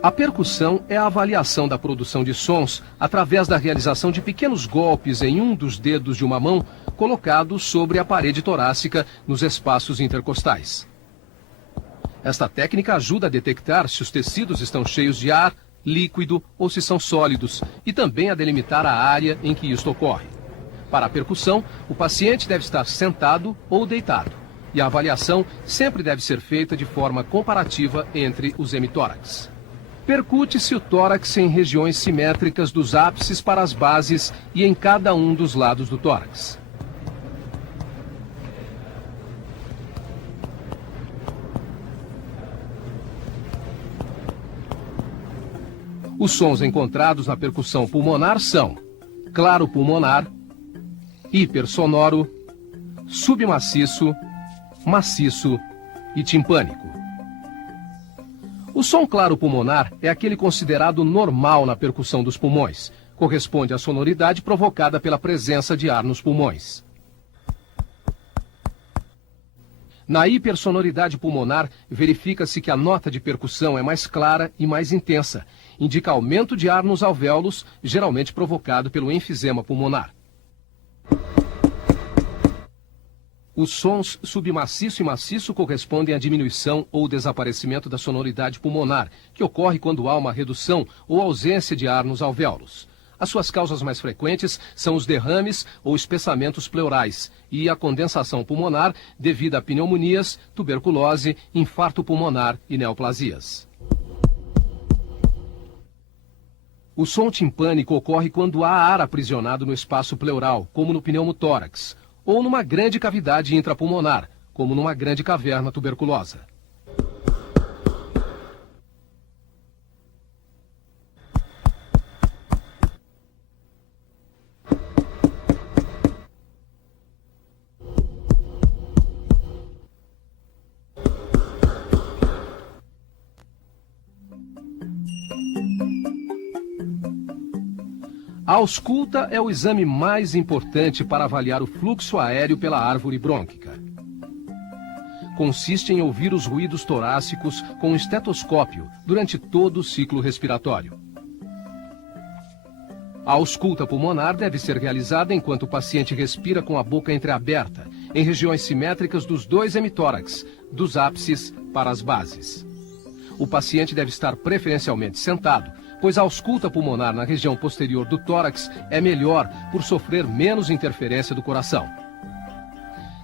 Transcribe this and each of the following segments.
A percussão é a avaliação da produção de sons através da realização de pequenos golpes em um dos dedos de uma mão colocados sobre a parede torácica nos espaços intercostais. Esta técnica ajuda a detectar se os tecidos estão cheios de ar, líquido ou se são sólidos e também a delimitar a área em que isto ocorre. Para a percussão, o paciente deve estar sentado ou deitado e a avaliação sempre deve ser feita de forma comparativa entre os hemitórax. Percute-se o tórax em regiões simétricas dos ápices para as bases e em cada um dos lados do tórax. Os sons encontrados na percussão pulmonar são claro pulmonar, hipersonoro, submaciço, maciço e timpânico. O som claro pulmonar é aquele considerado normal na percussão dos pulmões. Corresponde à sonoridade provocada pela presença de ar nos pulmões. Na hipersonoridade pulmonar, verifica-se que a nota de percussão é mais clara e mais intensa. Indica aumento de ar nos alvéolos, geralmente provocado pelo enfisema pulmonar. Os sons submaciço e maciço correspondem à diminuição ou desaparecimento da sonoridade pulmonar, que ocorre quando há uma redução ou ausência de ar nos alvéolos. As suas causas mais frequentes são os derrames ou espessamentos pleurais e a condensação pulmonar devido a pneumonias, tuberculose, infarto pulmonar e neoplasias. O som timpânico ocorre quando há ar aprisionado no espaço pleural, como no pneumotórax, ou numa grande cavidade intrapulmonar, como numa grande caverna tuberculosa. A ausculta é o exame mais importante para avaliar o fluxo aéreo pela árvore brônquica. Consiste em ouvir os ruídos torácicos com um estetoscópio durante todo o ciclo respiratório. A ausculta pulmonar deve ser realizada enquanto o paciente respira com a boca entreaberta, em regiões simétricas dos dois hemitórax, dos ápices para as bases. O paciente deve estar preferencialmente sentado, pois a ausculta pulmonar na região posterior do tórax é melhor por sofrer menos interferência do coração.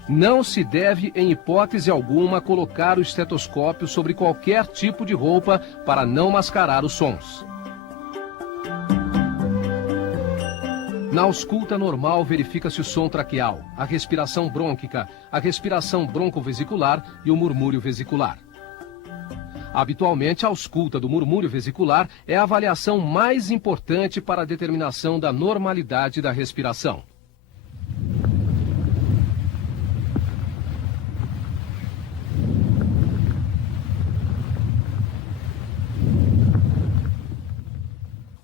Não se deve, em hipótese alguma, colocar o estetoscópio sobre qualquer tipo de roupa para não mascarar os sons. Na ausculta normal, verifica-se o som traqueal, a respiração brônquica, a respiração broncovesicular e o murmúrio vesicular. Habitualmente, a ausculta do murmúrio vesicular é a avaliação mais importante para a determinação da normalidade da respiração.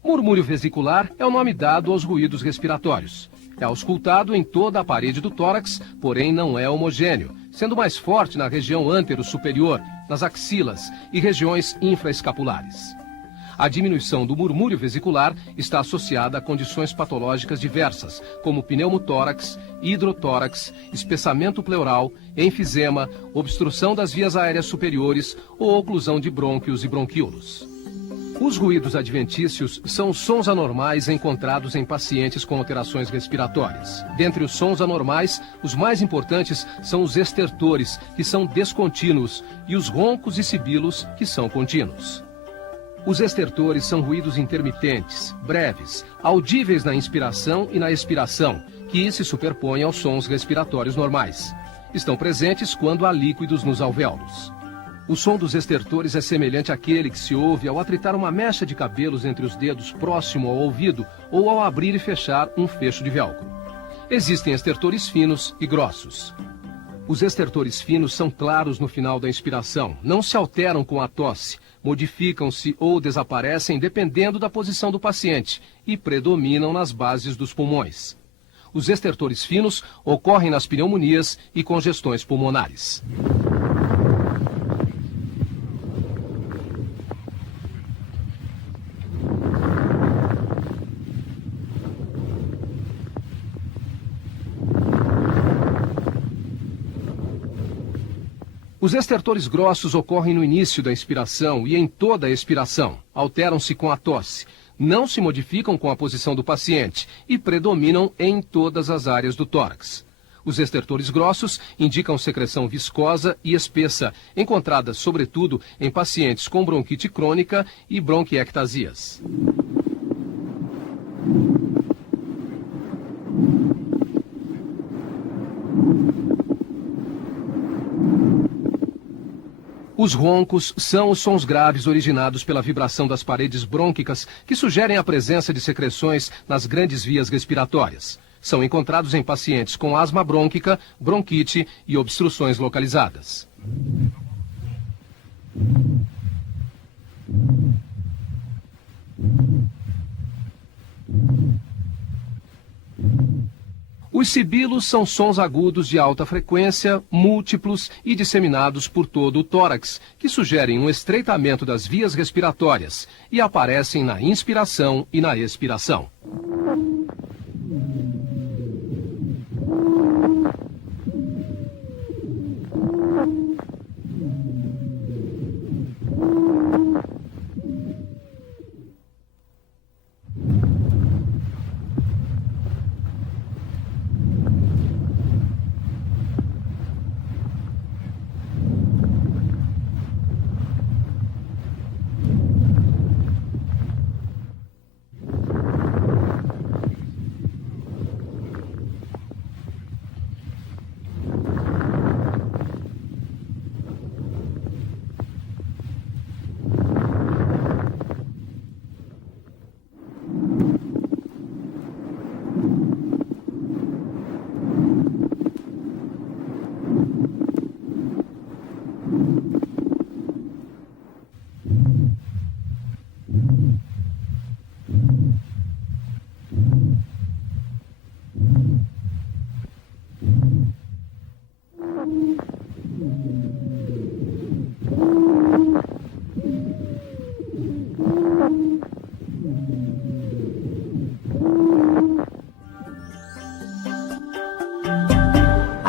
Murmúrio vesicular é o nome dado aos ruídos respiratórios. É auscultado em toda a parede do tórax, porém não é homogêneo, sendo mais forte na região antero-superior, nas axilas e regiões infraescapulares. A diminuição do murmúrio vesicular está associada a condições patológicas diversas, como pneumotórax, hidrotórax, espessamento pleural, enfisema, obstrução das vias aéreas superiores ou oclusão de brônquios e bronquíolos. Os ruídos adventícios são sons anormais encontrados em pacientes com alterações respiratórias. Dentre os sons anormais, os mais importantes são os estertores, que são descontínuos, e os roncos e sibilos, que são contínuos. Os estertores são ruídos intermitentes, breves, audíveis na inspiração e na expiração, que se superpõem aos sons respiratórios normais. Estão presentes quando há líquidos nos alvéolos. O som dos estertores é semelhante àquele que se ouve ao atritar uma mecha de cabelos entre os dedos próximo ao ouvido ou ao abrir e fechar um fecho de velcro. Existem estertores finos e grossos. Os estertores finos são claros no final da inspiração, não se alteram com a tosse, modificam-se ou desaparecem dependendo da posição do paciente e predominam nas bases dos pulmões. Os estertores finos ocorrem nas pneumonias e congestões pulmonares. Os estertores grossos ocorrem no início da inspiração e em toda a expiração. Alteram-se com a tosse. Não se modificam com a posição do paciente e predominam em todas as áreas do tórax. Os estertores grossos indicam secreção viscosa e espessa, encontradas sobretudo em pacientes com bronquite crônica e bronquiectasias. Os roncos são os sons graves originados pela vibração das paredes brônquicas que sugerem a presença de secreções nas grandes vias respiratórias. São encontrados em pacientes com asma brônquica, bronquite e obstruções localizadas. Os sibilos são sons agudos de alta frequência, múltiplos e disseminados por todo o tórax, que sugerem um estreitamento das vias respiratórias e aparecem na inspiração e na expiração.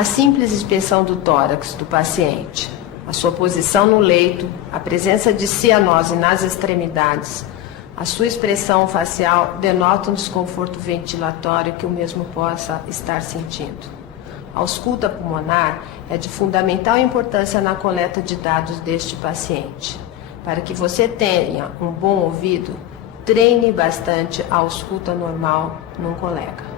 A simples inspeção do tórax do paciente, a sua posição no leito, a presença de cianose nas extremidades, a sua expressão facial denotam um desconforto ventilatório que o mesmo possa estar sentindo. A ausculta pulmonar é de fundamental importância na coleta de dados deste paciente. Para que você tenha um bom ouvido, treine bastante a ausculta normal num colega.